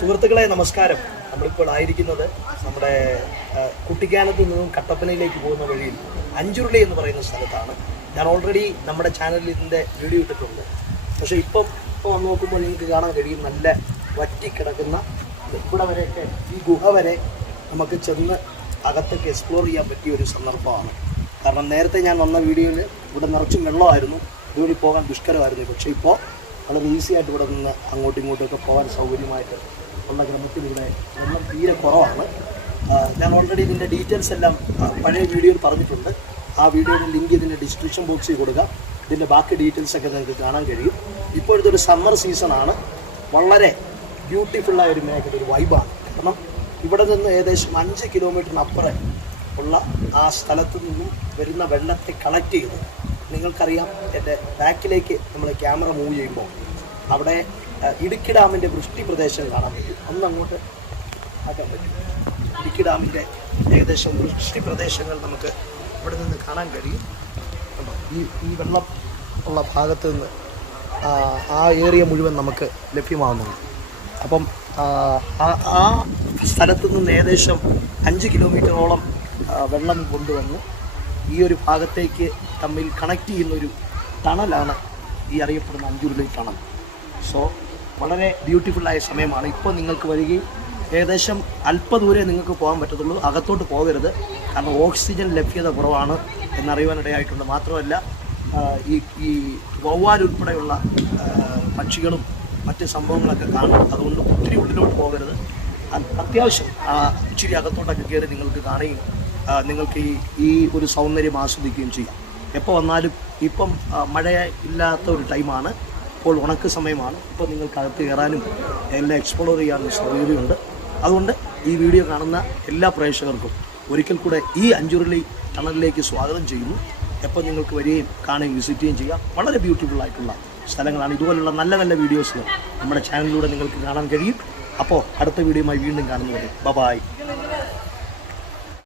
സുഹൃത്തുക്കളെ നമസ്കാരം. നമ്മളിപ്പോൾ ആയിരിക്കുന്നത് നമ്മുടെ കുട്ടിക്കാനത്ത് നിന്നും കട്ടപ്പനയിലേക്ക് പോകുന്ന വഴിയിൽ അഞ്ചുരുളി എന്ന് പറയുന്ന സ്ഥലത്താണ്. ഞാൻ ഓൾറെഡി നമ്മുടെ ചാനലിൽ ഇതിന്റെ വീഡിയോ ഇട്ടിട്ടുണ്ട്. പക്ഷേ ഇപ്പം ഇപ്പോൾ നോക്കുമ്പോൾ നിങ്ങൾക്ക് കാണാൻ കഴിയും നല്ല വറ്റിക്കിടക്കുന്ന ഇവിടെ വരെയൊക്കെ ഈ ഗുഹ വരെ നമുക്ക് ചെന്ന് അകത്തേക്ക് എക്സ്പ്ലോർ ചെയ്യാൻ പറ്റിയ ഒരു സന്ദർഭമാണ്. കാരണം നേരത്തെ ഞാൻ വന്ന വീഡിയോയിൽ ഇവിടെ നിറച്ചും വെള്ളമായിരുന്നു. ഇതുവഴി പോകാൻ ദുഷ്കരമായിരുന്നു. പക്ഷേ ഇപ്പോൾ വളരെ ഈസി ആയിട്ട് ഇവിടെ നിന്ന് അങ്ങോട്ടും ഇങ്ങോട്ടും ഒക്കെ പോകാൻ സൗകര്യമായിട്ട് ഉള്ള ക്രമത്തിൽ ഇവിടെ വെള്ളം തീരെ കുറവാണ്. ഞാൻ ഓൾറെഡി ഇതിന്റെ ഡീറ്റെയിൽസ് എല്ലാം പഴയ വീഡിയോയിൽ പറഞ്ഞിട്ടുണ്ട്. ആ വീഡിയോയുടെ ലിങ്ക് ഇതിന്റെ ഡിസ്ക്രിപ്ഷൻ ബോക്സിൽ കൊടുക്കുക ഇതിന്റെ ബാക്കി ഡീറ്റെയിൽസ് ഒക്കെ നിങ്ങൾക്ക് കാണാൻ കഴിയും. ഇപ്പോഴത്തെ ഒരു സമ്മർ സീസണാണ് വളരെ ബ്യൂട്ടിഫുള്ളായ ഒരു മേഖല ഒരു വൈബാണ് കാരണം ഇവിടെ നിന്ന് ഏകദേശം അഞ്ച് കിലോമീറ്ററിനപ്പുറം ഉള്ള ആ സ്ഥലത്തു നിന്നും വരുന്ന വെള്ളത്തെ കളക്ട് ചെയ്ത് നിങ്ങൾക്കറിയാം എന്റെ ബാക്കിലേക്ക് നമ്മൾ ക്യാമറ മൂവ് ചെയ്യുമ്പോൾ അവിടെ ഇടുക്കി ഡാമിന്റെ വൃഷ്ടി പ്രദേശം കാണാൻ പറ്റും. ഒന്ന് അങ്ങോട്ട് ആക്കാൻ പറ്റും. ഇടുക്കി ഡാമിന്റെ ഏകദേശം വൃഷ്ടി പ്രദേശങ്ങൾ നമുക്ക് ഇവിടെ നിന്ന് കാണാൻ കഴിയും. ഈ ഈ വെള്ളം ഉള്ള ഭാഗത്ത് നിന്ന് ആ, ഏരിയ മുഴുവൻ നമുക്ക് ലഭ്യമാകുന്നുണ്ട് അപ്പം ആ, സ്ഥലത്ത് നിന്ന് ഏകദേശം അഞ്ച് കിലോമീറ്ററോളം വെള്ളം കൊണ്ടുവന്ന് ഈ ഒരു ഭാഗത്തേക്ക് തമ്മിൽ കണക്ട് ചെയ്യുന്ന ഒരു ടണലാണ് ഈ അറിയപ്പെടുന്ന അഞ്ചുരുളി ടണൽ. സോ വളരെ ബ്യൂട്ടിഫുള്ളായ സമയമാണ്. ഇപ്പോൾ നിങ്ങൾക്ക് വരികയും ഏകദേശം അല്പദൂരെ നിങ്ങൾക്ക് പോകാൻ പറ്റത്തുള്ളൂ. അകത്തോട്ട് പോകരുത്. കാരണം ഓക്സിജൻ ലഭ്യത കുറവാണ് എന്നറിയുവാനിടയായിട്ടുണ്ട്. മാത്രമല്ല ഈ ഈ വവ്വാൽ ഉൾപ്പെടെയുള്ള പക്ഷികളും മറ്റ് സംഭവങ്ങളൊക്കെ കാണും. അതുകൊണ്ട് ഒത്തിരി ഉള്ളിലോട്ട് പോകരുത്. അത് അത്യാവശ്യം ഇച്ചിരി അകത്തോട്ടൊക്കെ കയറി നിങ്ങൾക്ക് കാണുകയും നിങ്ങൾക്ക് ഈ ഈ ഒരു സൗന്ദര്യം ആസ്വദിക്കുകയും ചെയ്യാം. എപ്പോൾ വന്നാലും ഇപ്പം മഴ ഇല്ലാത്ത ഒരു ടൈമാണ് ഇപ്പോൾ ഉണക്ക് സമയമാണ്. ഇപ്പോൾ നിങ്ങൾക്ക് അകത്ത് കയറാനും എല്ലാം എക്സ്പ്ലോർ ചെയ്യാനും സൗകര്യമുണ്ട് അതുകൊണ്ട് ഈ വീഡിയോ കാണുന്ന എല്ലാ പ്രേക്ഷകർക്കും ഒരിക്കൽ കൂടെ ഈ അഞ്ചുരുളി ടണലിലേക്ക് സ്വാഗതം ചെയ്യുന്നു. എപ്പോൾ നിങ്ങൾക്ക് വരികയും കാണുകയും വിസിറ്റ് ചെയ്യുകയും ചെയ്യാം. വളരെ ബ്യൂട്ടിഫുൾ ആയിട്ടുള്ള സ്ഥലങ്ങളാണ്. ഇതുപോലുള്ള നല്ല നല്ല വീഡിയോസ് നമ്മുടെ ചാനലിലൂടെ നിങ്ങൾക്ക് കാണാൻ കഴിയും. അപ്പോൾ അടുത്ത വീഡിയോയുമായി വീണ്ടും കാണുന്നവരെ. ബബായ്